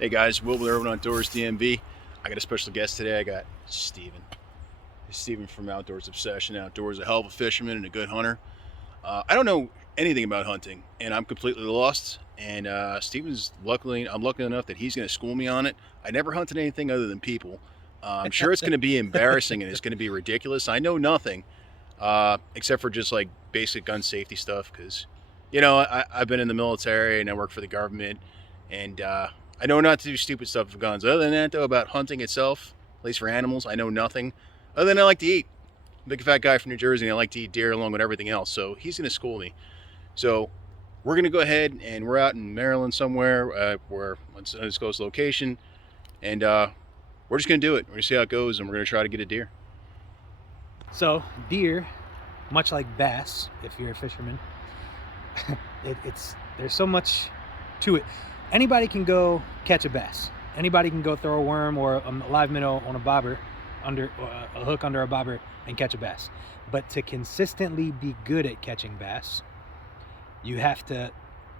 Hey guys, Will with Urban Outdoors DMV. I got a special guest today. I got Steven. Steven from Outdoors Obsession Outdoors, a hell of a fisherman and a good hunter. I don't know anything about hunting, and I'm completely lost. And I'm lucky enough that he's going to school me on it. I never hunted anything other than people. I'm sure it's going to be embarrassing and it's going to be ridiculous. I know nothing except for just like basic gun safety stuff because, I've been in the military and I work for the government, and I know not to do stupid stuff with guns. Other than that, though, about hunting itself, at least for animals, I know nothing. Other than I like to eat. I'm a big fat guy from New Jersey, and I like to eat deer along with everything else. So he's going to school me. So we're going to go ahead, and we're out in Maryland somewhere. We're on an undisclosed location, and we're just going to do it. We're going to see how it goes, and we're going to try to get a deer. So deer, much like bass, if you're a fisherman, there's so much to it. Anybody can go catch a bass. Anybody can go throw a worm or a live minnow on a bobber, under a hook under a bobber, and catch a bass. But to consistently be good at catching bass, you have to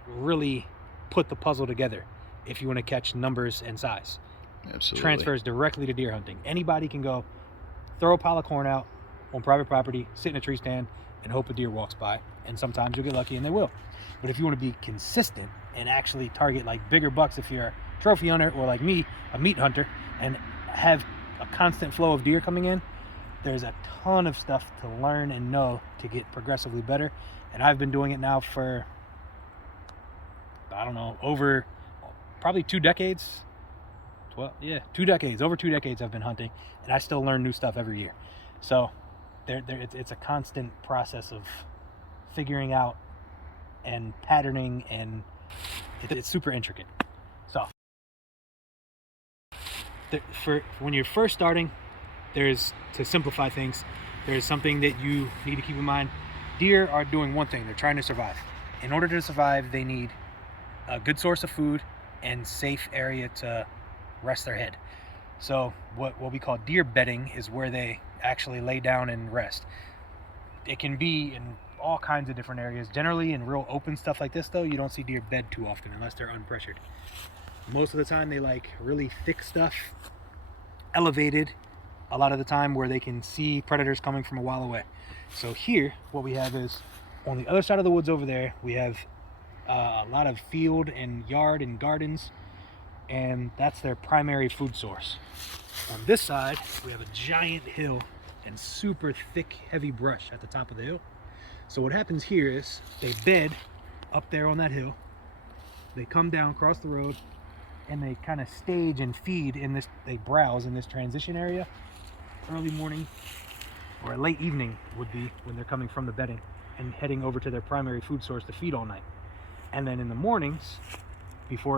really put the puzzle together if you want to catch numbers and size. Absolutely. Transfers directly to deer hunting. Anybody can go throw a pile of corn out on private property, sit in a tree stand, and hope a deer walks by. And sometimes you'll get lucky, and they will. But if you want to be consistent and actually target like bigger bucks, if you're a trophy hunter, or like me, a meat hunter, and have a constant flow of deer coming in, there's a ton of stuff to learn and know to get progressively better. And I've been doing it now for, I don't know, over probably 2 decades. 2 decades. Over 2 decades I've been hunting, and I still learn new stuff every year. So it's a constant process of figuring out and patterning, and it's super intricate. So for when you're first starting, to simplify things, there's something that you need to keep in mind. Deer are doing one thing: they're trying to survive. In order to survive, they need a good source of food and safe area to rest their head. So what we call deer bedding is where they actually lay down and rest. It can be in all kinds of different areas. Generally in real open stuff like this, though, you don't see deer bed too often unless they're unpressured. Most of the time they like really thick stuff, elevated a lot of the time, where they can see predators coming from a while away. So here what we have is, on the other side of the woods over there, we have a lot of field and yard and gardens, and that's their primary food source. On this side we have a giant hill and super thick heavy brush at the top of the hill. So what happens here is they bed up there on that hill, they come down across the road, and they kind of stage and feed in this, they browse in this transition area. Early morning or late evening would be when they're coming from the bedding and heading over to their primary food source to feed all night. And then in the mornings,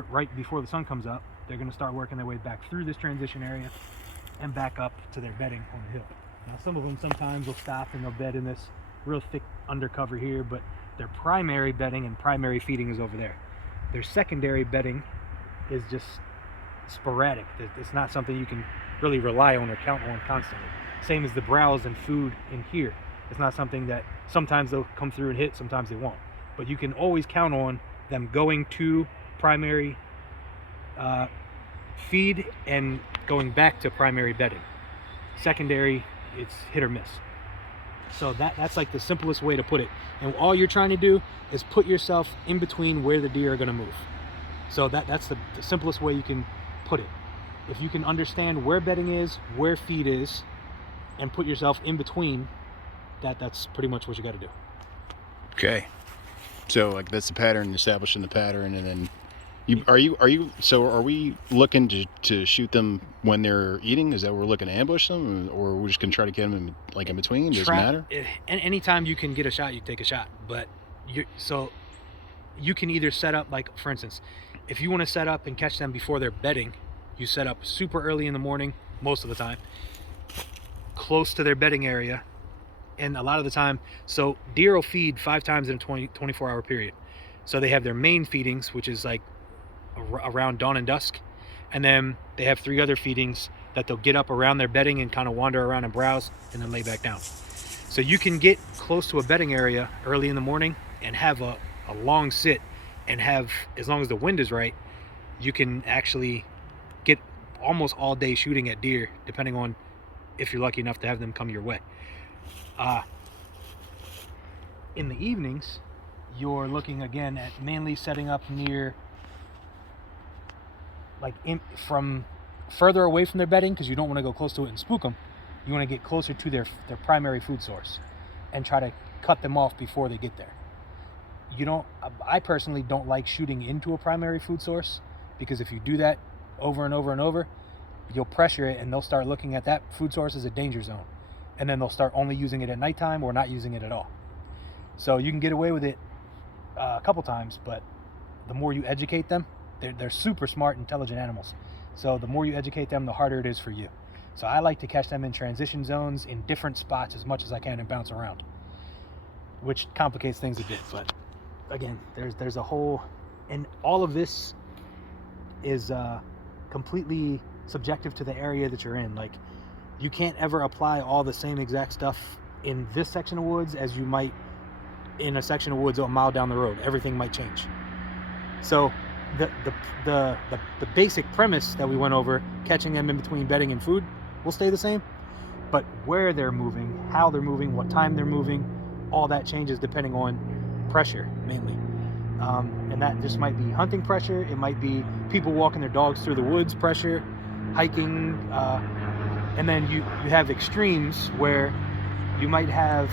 right before the sun comes up, they're going to start working their way back through this transition area and back up to their bedding on the hill. Now some of them sometimes will stop and they'll bed in this real thick undercover here, but their primary bedding and primary feeding is over there. Their secondary bedding is just sporadic. It's not something you can really rely on or count on constantly. Same as the browse and food in here. It's not something that sometimes they'll come through and hit, sometimes they won't. But you can always count on them going to primary feed and going back to primary bedding. Secondary, it's hit or miss. So that's like the simplest way to put it. And all you're trying to do is put yourself in between where the deer are going to move. So that's the simplest way you can put it. If you can understand where bedding is, where feed is, and put yourself in between, that's pretty much what you got to do. Okay. So like that's the pattern, establishing the pattern, and then are we looking to shoot them when they're eating? Is that we're looking to ambush them, or we're just gonna try to get them in between? Does it matter? Anytime you can get a shot, you take a shot. But you can either set up, like for instance, if you want to set up and catch them before they're bedding, you set up super early in the morning, most of the time, close to their bedding area. And a lot of the time, so deer will feed 5 times in a 24-hour period. So they have their main feedings, which is like around dawn and dusk, and then they have 3 other feedings that they'll get up around their bedding and kind of wander around and browse and then lay back down. So you can get close to a bedding area early in the morning and have a long sit, and have, as long as the wind is right, you can actually almost all day shooting at deer, depending on if you're lucky enough to have them come your way. In the evenings, you're looking again at mainly setting up near, like from further away from their bedding, because you don't want to go close to it and spook them. You want to get closer to their primary food source and try to cut them off before they get there. I personally don't like shooting into a primary food source, because if you do that over and over and over, you'll pressure it and they'll start looking at that food source as a danger zone, and then they'll start only using it at nighttime or not using it at all. So you can get away with it a couple times, but the more you educate them, they're super smart, intelligent animals. So the more you educate them, the harder it is for you. So I like to catch them in transition zones in different spots as much as I can and bounce around, which complicates things a bit. But again, there's a whole, and all of this is completely subjective to the area that you're in. Like, you can't ever apply all the same exact stuff in this section of woods as you might in a section of woods a mile down the road. Everything might change. So the basic premise that we went over, catching them in between bedding and food, will stay the same, but where they're moving, how they're moving, what time they're moving, all that changes depending on pressure mainly. And that just might be hunting pressure, it might be people walking their dogs through the woods pressure, hiking, and then you have extremes where you might have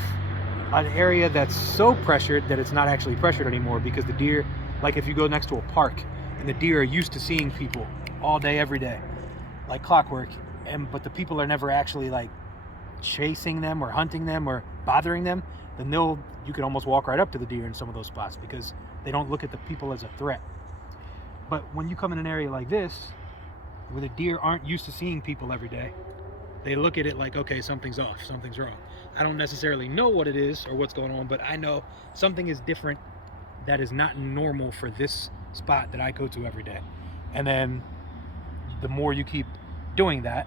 an area that's so pressured that it's not actually pressured anymore, because the deer, like if you go next to a park and the deer are used to seeing people all day every day like clockwork, but the people are never actually like chasing them or hunting them or bothering them, then you can almost walk right up to the deer in some of those spots because they don't look at the people as a threat. But when you come in an area like this where the deer aren't used to seeing people every day, they look at it like, okay, something's off, something's wrong. I don't necessarily know what it is or what's going on, but I know something is different that is not normal for this spot that I go to every day. And then the more you keep doing that,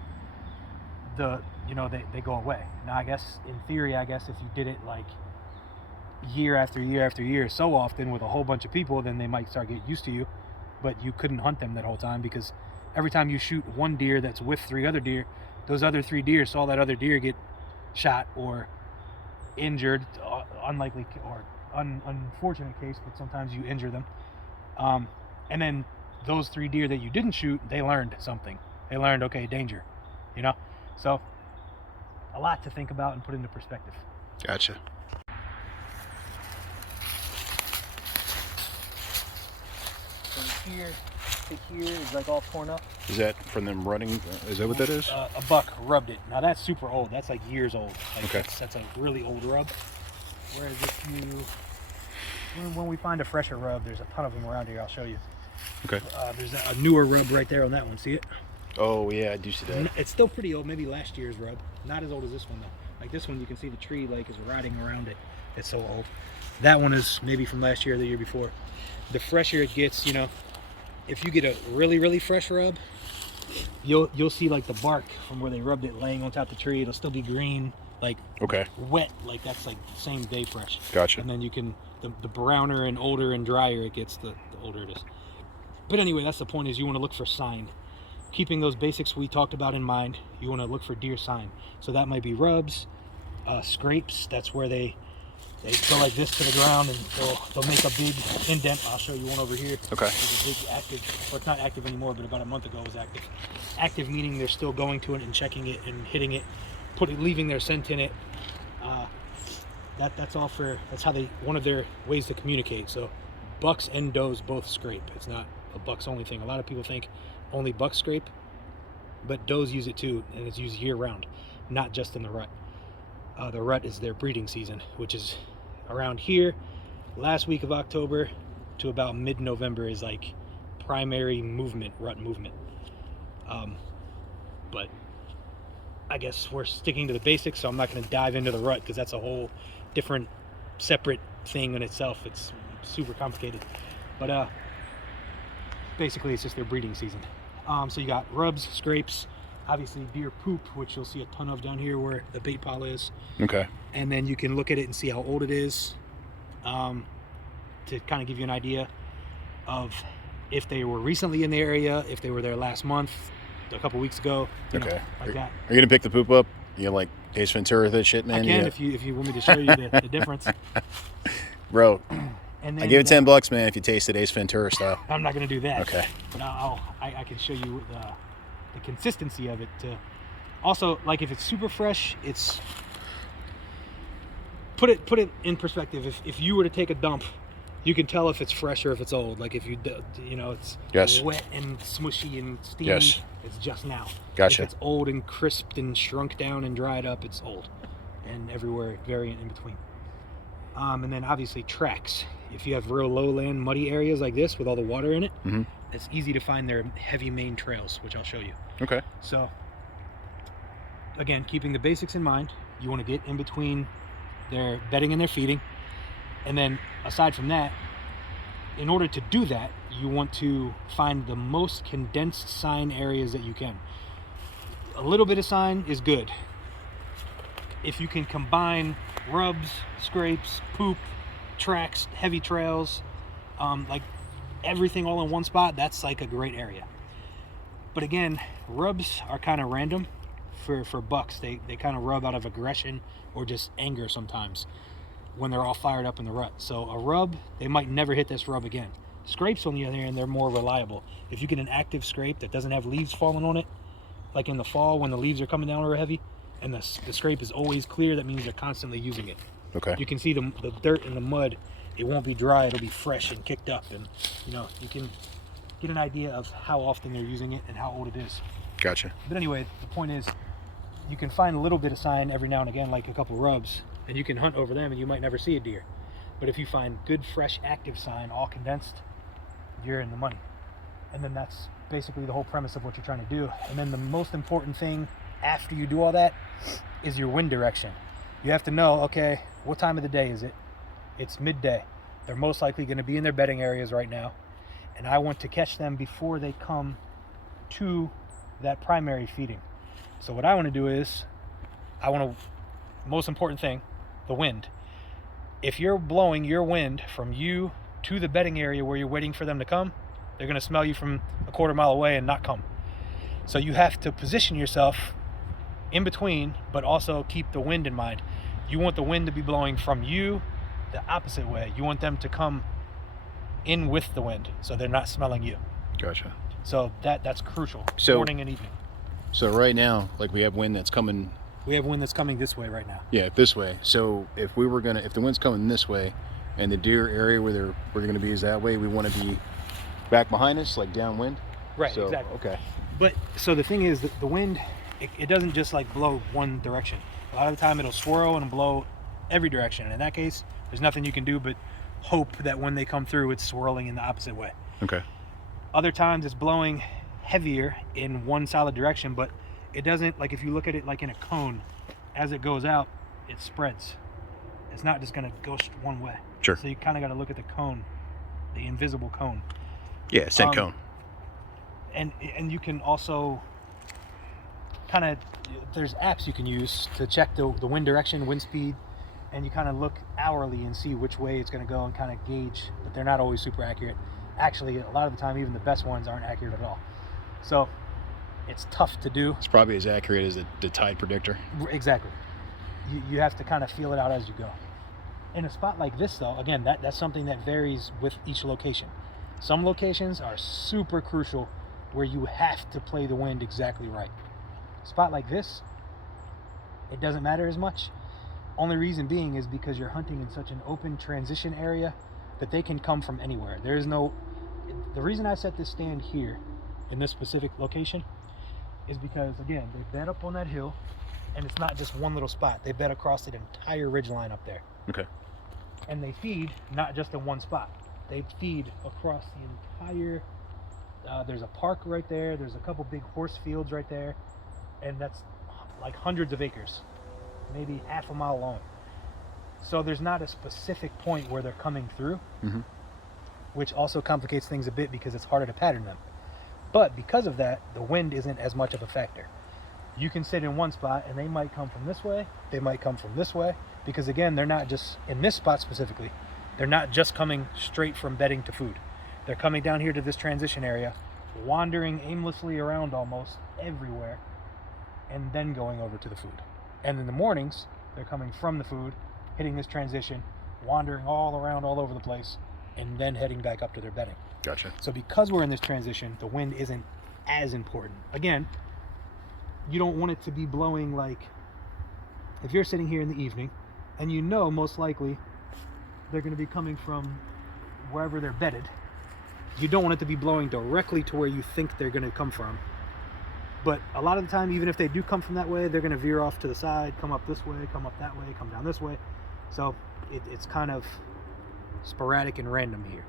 they go away. Now, I guess in theory, if you did it like year after year after year so often with a whole bunch of people, then they might start getting used to you, but you couldn't hunt them that whole time, because every time you shoot one deer that's with 3 other deer, those other 3 deer saw that other deer get shot or injured, unlikely or unfortunate case, but sometimes you injure them. And then those 3 deer that you didn't shoot, they learned something. They learned, okay, danger, So a lot to think about and put into perspective. Gotcha. From here to here is like all torn up. Is that from them running? Is that what that is? A buck rubbed it. Now that's super old. That's like years old. Like okay. That's a really old rub. Whereas when we find a fresher rub, there's a ton of them around here. I'll show you. Okay. There's a newer rub right there on that one. See it? Oh yeah, I do see that. It's still pretty old. Maybe last year's rub. Not as old as this one though. Like this one, you can see the tree like is rotting around it. It's so old. That one is maybe from last year or the year before. The fresher it gets, if you get a really, really fresh rub, you'll see like the bark from where they rubbed it laying on top of the tree. It'll still be green, like wet, like that's like same day fresh. Gotcha. And then you can, the browner and older and drier it gets, the older it is. But anyway, that's the point, is you want to look for sign. Keeping those basics we talked about in mind, you want to look for deer sign. So that might be rubs, scrapes. That's where they go like this to the ground and they'll make a big indent. I'll show you one over here. Okay. It's a big active, or it's not active anymore, but about a month ago it was active. Active meaning they're still going to it and checking it and hitting it, leaving their scent in it. That's all that's how one of their ways to communicate. So bucks and does both scrape. It's not a bucks only thing. A lot of people think only bucks scrape, but does use it too, and it's used year round, not just in the rut. The rut is their breeding season, which is around here. Last week of October to about mid-November is like primary movement, rut movement. But I guess we're sticking to the basics, so I'm not going to dive into the rut because that's a whole different, separate thing in itself. It's super complicated. But basically, it's just their breeding season. So you got rubs, scrapes, obviously deer poop, which you'll see a ton of down here where the bait pile is. Okay. And then you can look at it and see how old it is, to kind of give you an idea of if they were recently in the area, if they were there last month, a couple weeks ago. Okay. Like that. Are you gonna pick the poop up? You know, like Ace Ventura, that shit, man. I can if you want me to show you the difference. Bro, And then, I give it $10, man, if you tasted Ace Ventura style. I'm not gonna do that. Okay. But I can show you the consistency of it. Also, like if it's super fresh, it's put it in perspective. If you were to take a dump, you can tell if it's fresh or if it's old. Like if it's wet and smushy and steamy, Yes. it's just now. Gotcha. If it's old and crisped and shrunk down and dried up, it's old. And everywhere variant in between. And then obviously tracks. If you have real lowland muddy areas like this with all the water in it, it's easy to find their heavy main trails, which I'll show you. Okay. So again, keeping the basics in mind, you want to get in between their bedding and their feeding. And then aside from that, in order to do that, you want to find the most condensed sign areas that you can. A little bit of sign is good. If you can combine rubs, scrapes, poop, tracks, heavy trails, like everything all in one spot, that's like a great area. But again, rubs are kind of random for bucks. They kind of rub out of aggression or just anger sometimes when they're all fired up in the rut. So a rub, they might never hit this rub again. Scrapes, on the other hand, they're more reliable. If you get an active scrape that doesn't have leaves falling on it, like in the fall when the leaves are coming down real heavy, and the scrape is always clear, that means they're constantly using it. Okay. You can see the dirt and the mud, it won't be dry, it'll be fresh and kicked up, and you can get an idea of how often they're using it and how old it is. Gotcha. But anyway, the point is, you can find a little bit of sign every now and again, like a couple rubs, and you can hunt over them and you might never see a deer. But if you find good, fresh, active sign, all condensed, you're in the money. And then that's basically the whole premise of what you're trying to do. And then the most important thing after you do all that is your wind direction. You have to know, okay, what time of the day is it? It's midday. They're most likely going to be in their bedding areas right now, and I want to catch them before they come to that primary feeding. So what I want to do is, most important thing, the wind. If you're blowing your wind from you to the bedding area where you're waiting for them to come, they're going to smell you from a quarter mile away and not come. So you have to position yourself in between, but also keep the wind in mind. You want the wind to be blowing from you the opposite way. You want them to come in with the wind, so they're not smelling you. Gotcha. So that's crucial. So, morning and evening. So right now, like we have wind that's coming. We have wind that's coming this way right now. Yeah, this way. So if the wind's coming this way, and the deer area where they're going to be is that way, we want to be back behind us, like downwind. Right. So, exactly. Okay. But so the thing is that the wind, it doesn't just like blow one direction. A lot of the time it'll swirl and blow every direction. And in that case, there's nothing you can do but hope that when they come through, it's swirling in the opposite way. Okay. Other times it's blowing heavier in one solid direction, but it doesn't, like if you look at it like in a cone, as it goes out, it spreads. It's not just going to go one way. Sure. So you kind of got to look at the cone, the invisible cone. Yeah, scent cone. And you can also there's apps you can use to check the wind direction, wind speed, and you kind of look hourly and see which way it's going to go and kind of gauge, but they're not always super accurate. Actually, a lot of the time, even the best ones aren't accurate at all. So it's tough to do. It's probably as accurate as the tide predictor. Exactly. You have to kind of feel it out as you go. In a spot like this, though, again, that's something that varies with each location. Some locations are super crucial where you have to play the wind exactly right. A spot like this, it doesn't matter as much. Only reason being is because you're hunting in such an open transition area that they can come from anywhere. The reason I set this stand here in this specific location is because, again, they bed up on that hill, and it's not just one little spot. They bed across the entire ridge line up there. Okay. And they feed not just in one spot. They feed across the entire, there's a park right there, there's a couple big horse fields right there, and that's like hundreds of acres, maybe half a mile long. So there's not a specific point where they're coming through, which also complicates things a bit because it's harder to pattern them. But because of that, the wind isn't as much of a factor. You can sit in one spot and they might come from this way, they might come from this way, because again, they're not just, in this spot specifically, they're not just coming straight from bedding to food. They're coming down here to this transition area wandering aimlessly around almost everywhere, and then going over to the food. And in the mornings, they're coming from the food, hitting this transition, wandering all around all over the place, and then heading back up to their bedding. Gotcha. So because we're in this transition, the wind isn't as important. Again, you don't want it to be blowing like, if you're sitting here in the evening, and you know most likely they're going to be coming from wherever they're bedded, you don't want it to be blowing directly to where you think they're going to come from. But a lot of the time, even if they do come from that way, they're going to veer off to the side, come up this way, come up that way, come down this way. So it's kind of sporadic and random here,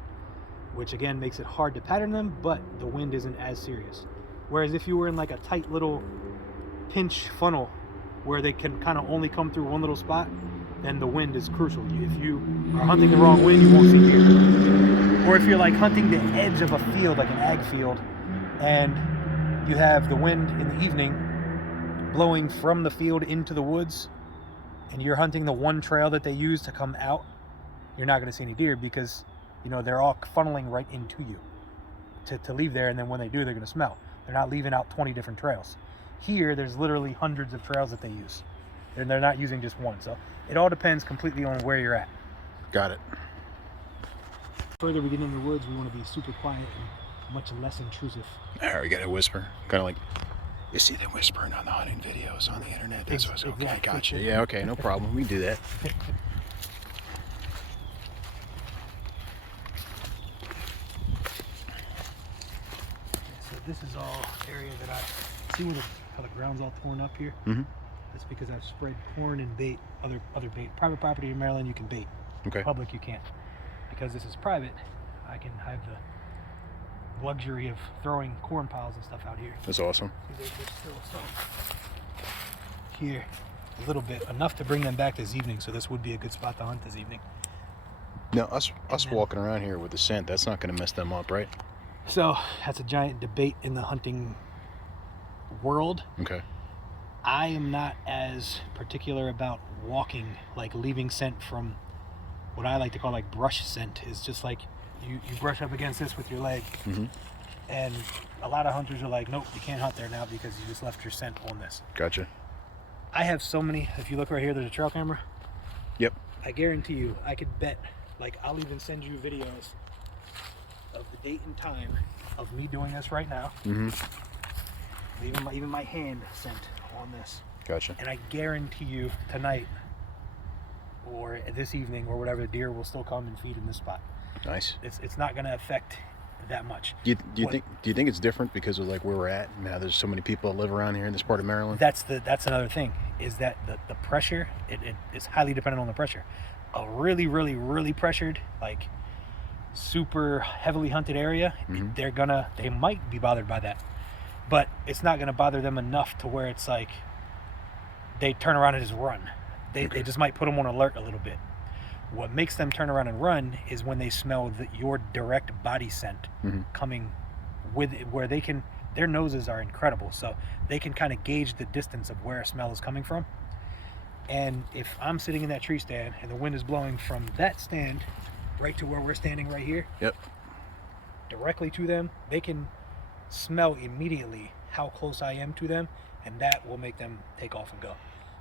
which again makes it hard to pattern them, but the wind isn't as serious. Whereas if you were in like a tight little pinch funnel where they can kind of only come through one little spot, then the wind is crucial. If you are hunting the wrong wind, you won't see deer. Or if you're like hunting the edge of a field, like an ag field, and you have the wind in the evening blowing from the field into the woods, and you're hunting the one trail that they use to come out, you're not going to see any deer because, you know, they're all funneling right into you to leave there, and then when they do, they're going to smell. They're not leaving out 20 different trails. Here, there's literally hundreds of trails that they use, and they're not using just one. So it all depends completely on where you're at. Got it. The further we get into the woods, we want to be super quiet and much less intrusive. All right, we got to whisper. Kind of like, you see them whispering on the hunting videos on the internet. That's what's okay. Exactly. Gotcha. Yeah, okay, no problem. We can do that. So this is all area that I see how the ground's all torn up here. Mm-hmm. That's because I've spread corn and bait, other bait. Private property in Maryland, you can bait. Okay. Public, you can't. Because this is private, I can have the luxury of throwing corn piles and stuff out here. That's awesome. There's still some here, a little bit, enough to bring them back this evening. So this would be a good spot to hunt this evening. Now, us walking around here with the scent, that's not going to mess them up, right? So that's a giant debate in the hunting world. Okay. I am not as particular about walking, like leaving scent from what I like to call like brush scent. Is just like you brush up against this with your leg. Mm-hmm. And a lot of hunters are like, nope, you can't hunt there now because you just left your scent on this. Gotcha. I have so many. If you look right here, there's a trail camera. Yep. I guarantee you, I could bet, like I'll even send you videos of the date and time of me doing this right now. Mm-hmm. Even my hand scent on this. Gotcha. And I guarantee you tonight or this evening or whatever, the deer will still come and feed in this spot. Nice. It's not going to affect that much. Do you think it's different because of like where we're at? Now there's so many people that live around here in this part of Maryland. That's another thing, is that the pressure, it is highly dependent on the pressure. A really, really, really pressured, like super heavily hunted area, Mm-hmm. they might be bothered by that. But it's not going to bother them enough to where it's like they turn around and just run. They just might put them on alert a little bit. What makes them turn around and run is when they smell your direct body scent Mm-hmm. coming with it, where their noses are incredible. So they can kind of gauge the distance of where a smell is coming from. And if I'm sitting in that tree stand and the wind is blowing from that stand right to where we're standing right here, Yep. directly to them, they can smell immediately how close I am to them, and that will make them take off and go,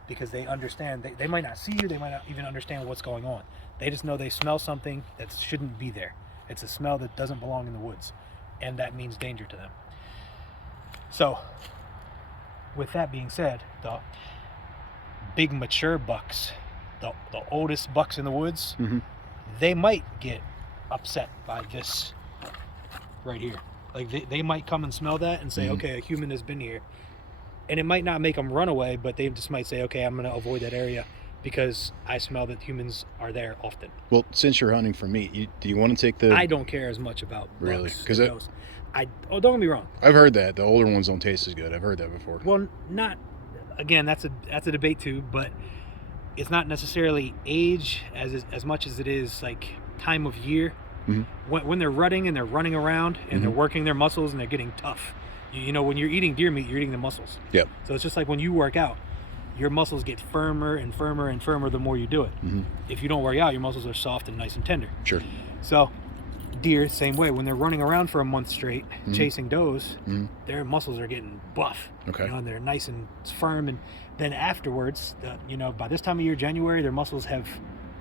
because they understand. They might not see you, they might not even understand what's going on. They just know they smell something that shouldn't be there. It's a smell that doesn't belong in the woods, and that means danger to them. So with that being said, the big mature bucks, the oldest bucks in the woods, Mm-hmm. they might get upset by this right here. Like they might come and smell that and say, Mm-hmm. okay, a human has been here. And it might not make them run away, but they just might say, okay, I'm going to avoid that area because I smell that humans are there often. Well, since you're hunting for meat, do you want to take the... I don't care as much about Really? bucks 'Cause and does. Don't get me wrong. I've heard that. The older ones don't taste as good. I've heard that before. Well, not, again, that's a debate too, but it's not necessarily age as much as it is like time of year. Mm-hmm. When they're rutting and they're running around and they're Mm-hmm. working their muscles and they're getting tough. You know, when you're eating deer meat, you're eating the muscles. Yep. So it's just like when you work out, your muscles get firmer and firmer and firmer the more you do it. Mm-hmm. If you don't work out, your muscles are soft and nice and tender. Sure. So deer, same way. When they're running around for a month straight, chasing does, their muscles are getting buff. Okay. You know, and they're nice and firm. And then afterwards, you know, by this time of year, January, their muscles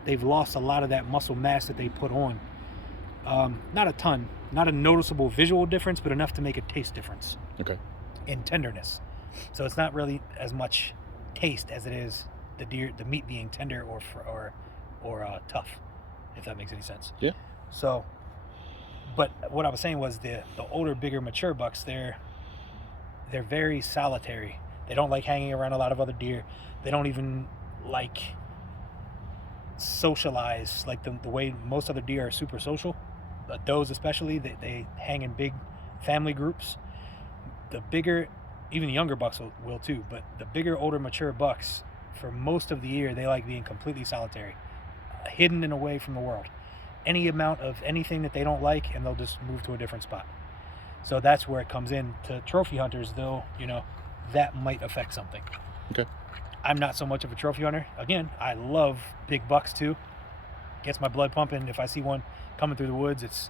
they've lost a lot of that muscle mass that they put on. Not a ton, not a noticeable visual difference, but enough to make a taste difference. Okay. In tenderness. So it's not really as much taste as it is the meat being tender or tough, if that makes any sense. Yeah. So, but what I was saying was the older, bigger, mature bucks, they're very solitary. They don't like hanging around a lot of other deer. They don't even like socialize like the way most other deer are super social. Does especially, they hang in big family groups. The bigger, even the younger bucks will too, but the bigger, older, mature bucks, for most of the year, they like being completely solitary, hidden and away from the world. Any amount of anything that they don't like, and they'll just move to a different spot. So that's where it comes in. To trophy hunters, though, you know, that might affect something. Okay. I'm not so much of a trophy hunter. Again, I love big bucks too. Gets my blood pumping. If I see one coming through the woods, it's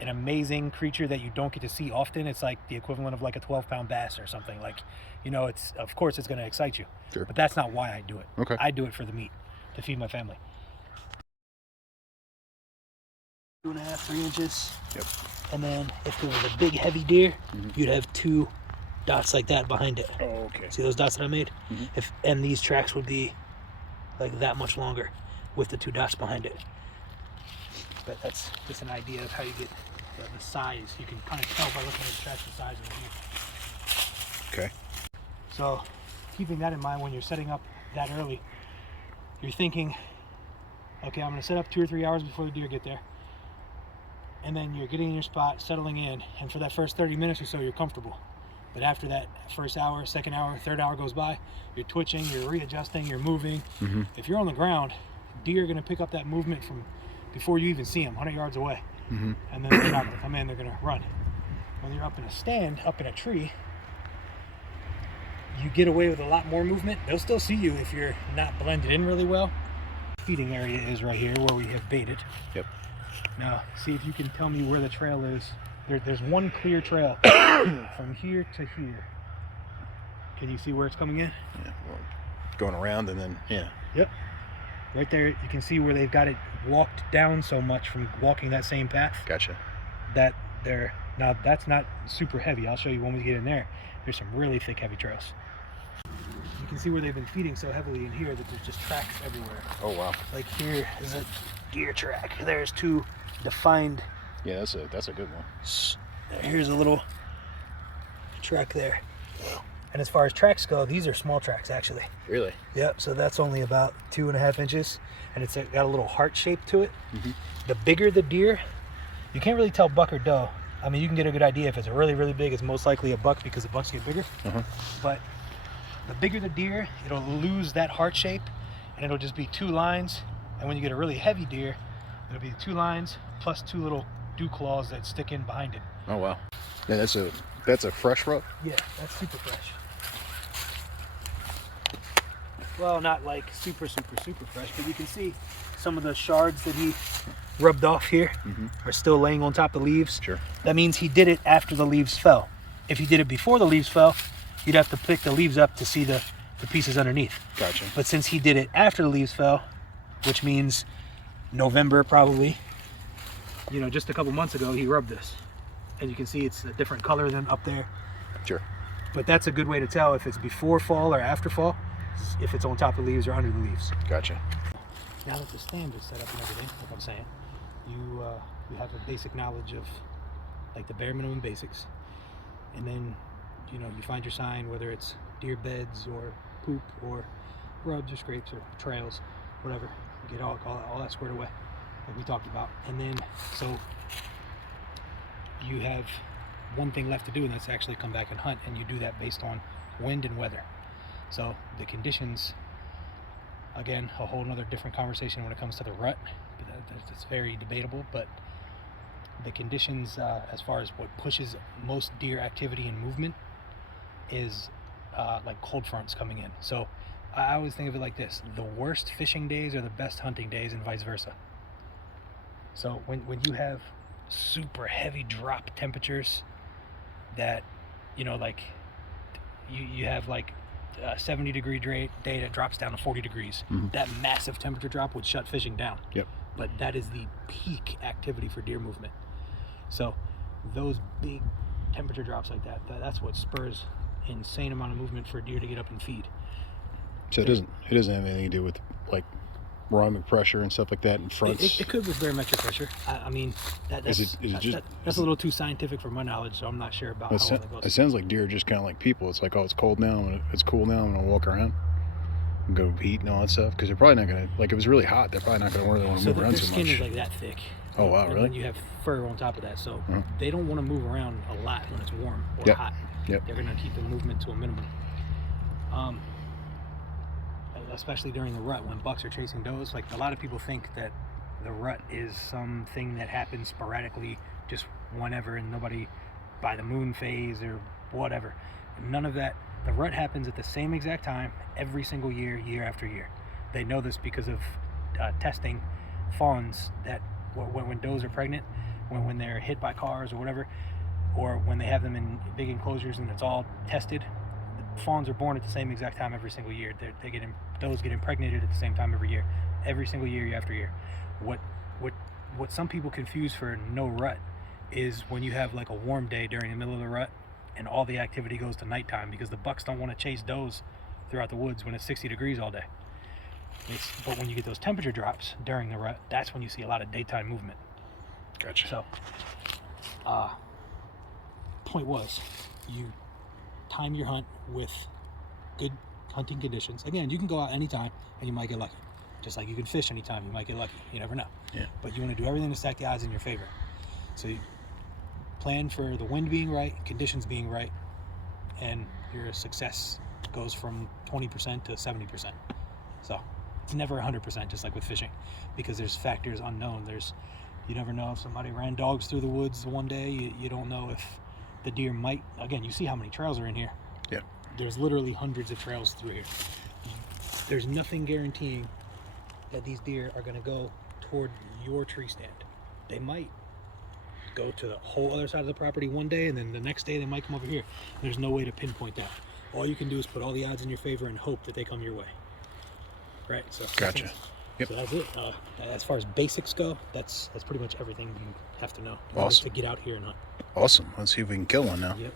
an amazing creature that you don't get to see often. It's like the equivalent of like a 12-pound bass or something. Like, you know, it's, of course it's going to excite you. Sure. But that's not why I do it. Okay. I do it for the meat, to feed my family. 2.5, 3 inches. Yep. And then if it was a big heavy deer, you'd have 2 dots like that behind it. Oh, okay. See those dots that I made? And these tracks would be like that much longer with the 2 dots behind it. But that's just an idea of how you get the size. You can kind of tell by looking at the tracks the size of the deer. Okay. So keeping that in mind when you're setting up that early, you're thinking, okay, I'm going to set up 2 or 3 hours before the deer get there. And then you're getting in your spot, settling in, and for that first 30 minutes or so, you're comfortable. But after that first hour, second hour, third hour goes by, you're twitching, you're readjusting, you're moving. If you're on the ground, deer are going to pick up that movement from before you even see them, 100 yards away. And then they're not going to come in, they're going to run. When you're up in a stand, up in a tree, you get away with a lot more movement. They'll still see you if you're not blended in really well. Feeding area is right here where we have baited. Yep. Now, see if you can tell me where the trail is. There's one clear trail from here to here. Can you see where it's coming in? Yeah. Well, going around and then, yeah. Yep. Right there, you can see where they've got it walked down so much from walking that same path. Gotcha. That they're, now that's not super heavy. I'll show you when we get in there. There's some really thick, heavy trails. You can see where they've been feeding so heavily in here that there's just tracks everywhere. Oh, wow. Like here is a deer track. There's 2 defined. Yeah, that's a good one. Here's a little track there. And as far as tracks go, these are small tracks actually. Really? Yep, so that's only about 2.5 inches, and it's got a little heart shape to it. The bigger the deer, you can't really tell buck or doe. I mean, you can get a good idea. If it's really, really big, it's most likely a buck because the bucks get bigger. But the bigger the deer, it'll lose that heart shape, and it'll just be 2 lines. And when you get a really heavy deer, it'll be 2 lines plus 2 little dew claws that stick in behind it. Oh, wow. Yeah, that's a fresh rub? Yeah, that's super fresh. Well, not like super fresh, but you can see some of the shards that he rubbed off here are still laying on top of the leaves. Sure. That means he did it after the leaves fell. If he did it before the leaves fell, you'd have to pick the leaves up to see the pieces underneath. Gotcha. But since he did it after the leaves fell, which means November probably, you know, just a couple months ago, he rubbed this. And you can see it's a different color than up there. Sure. But that's a good way to tell if it's before fall or after fall, if it's on top of the leaves or under the leaves. Gotcha. Now that the stand is set up and everything, like I'm saying, you have a basic knowledge of like the bare minimum basics. And then, you know, you find your sign, whether it's deer beds or poop or rubs or scrapes or trails, whatever. You get all that squared away, like we talked about. And then, so you have one thing left to do, and that's actually come back and hunt, and you do that based on wind and weather. So the conditions, again, a whole nother different conversation when it comes to the rut. It's very debatable, but the conditions as far as what pushes most deer activity and movement is like cold fronts coming in. So I always think of it like this: the worst fishing days are the best hunting days, and vice versa. So when you have super heavy drop temperatures that, like you have like a 70-degree day that drops down to 40 degrees. Mhm. That massive temperature drop would shut fishing down. Yep. But that is the peak activity for deer movement. So those big temperature drops like that's what spurs insane amount of movement for deer to get up and feed. So it doesn't have anything to do with like barometric pressure and stuff like that in fronts. It could with barometric pressure. I mean, that's a little too scientific for my knowledge, so I'm not sure about how well it goes. It sounds like deer are just kind of like people. It's like, oh, it's cold now, it's cool now, I'm gonna walk around and go eat and all that stuff, because they're probably not gonna, like, if it was really hot, they're probably not gonna really want to move around too much. Their skin is like that thick. Oh wow, really? And you have fur on top of that, so they don't want to move around a lot when it's warm or hot. Yep. They're gonna keep the movement to a minimum. Especially during the rut when bucks are chasing does. Like, a lot of people think that the rut is something that happens sporadically, just whenever, and nobody by the moon phase or whatever. None of that. The rut happens at the same exact time every single year, year after year. They know this because of testing fawns that when does are pregnant, when they're hit by cars or whatever, or when they have them in big enclosures and it's all tested. Fawns are born at the same exact time every single year. Does get impregnated at the same time every single year after year. What some people confuse for no rut is when you have like a warm day during the middle of the rut and all the activity goes to nighttime, because the bucks don't want to chase does throughout the woods when it's 60 degrees all day. But when you get those temperature drops during the rut, that's when you see a lot of daytime movement. Gotcha. So, point was, you time your hunt with good hunting conditions. Again, you can go out anytime and you might get lucky. Just like you can fish anytime, you might get lucky. You never know. Yeah. But you want to do everything to stack the odds in your favor. So you plan for the wind being right, conditions being right, and your success goes from 20% to 70%. So it's never 100%, just like with fishing, because there's factors unknown. You never know if somebody ran dogs through the woods one day. You don't know if the deer might. Again, you see how many trails are in here. Yeah. There's literally hundreds of trails through here. There's nothing guaranteeing that these deer are going to go toward your tree stand. They might go to the whole other side of the property one day, and then the next day they might come over here. There's no way to pinpoint that. All you can do is put all the odds in your favor and hope that they come your way. Right? So Gotcha. Yep. So that's it. As far as basics go, that's pretty much everything you have to know in order to get out here and hunt. Awesome. Let's see if we can kill one now. Yep.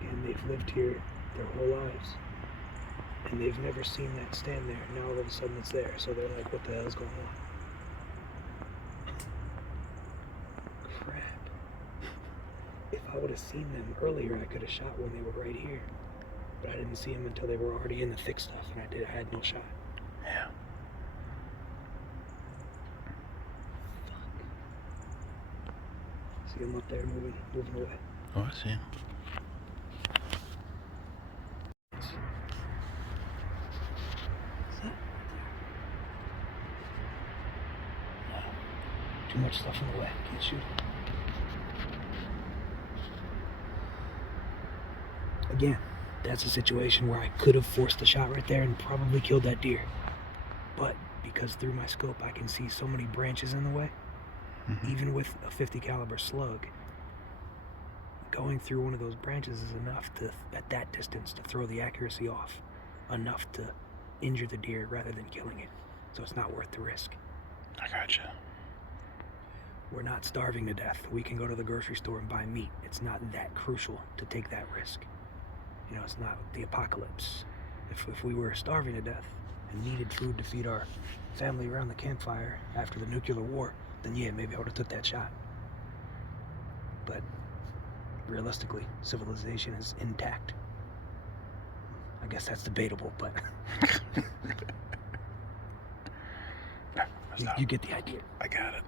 And they've lived here their whole lives, and they've never seen that stand there. Now all of a sudden it's there, so they're like, what the hell is going on? Crap. If I would have seen them earlier, I could have shot when they were right here, but I didn't see them until they were already in the thick stuff, and I had no shot. Yeah. See them up there moving away. Oh, I see him. Too much stuff in the way. Can't shoot. Again, that's a situation where I could have forced a shot right there and probably killed that deer. But because through my scope I can see so many branches in the way, even with a 50 caliber slug, going through one of those branches is enough to, at that distance, to throw the accuracy off, enough to injure the deer rather than killing it. So it's not worth the risk. I gotcha. We're not starving to death. We can go to the grocery store and buy meat. It's not that crucial to take that risk. You know, it's not the apocalypse. If we were starving to death and needed food to feed our family around the campfire after the nuclear war, then yeah, maybe I would have took that shot. But realistically, civilization is intact. I guess that's debatable, but you get the idea. I got it.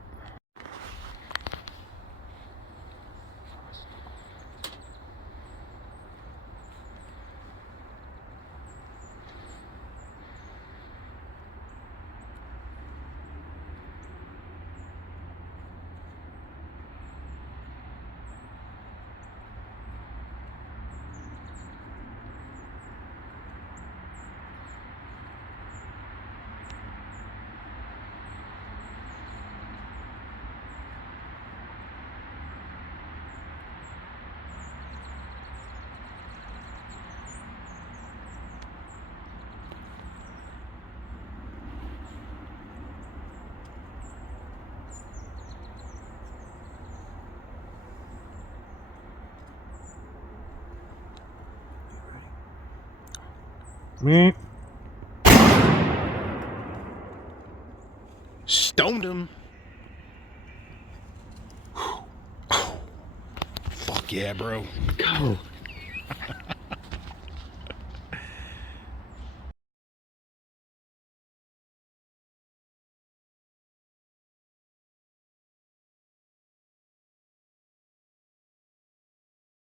Stoned him. Fuck yeah, bro. Go.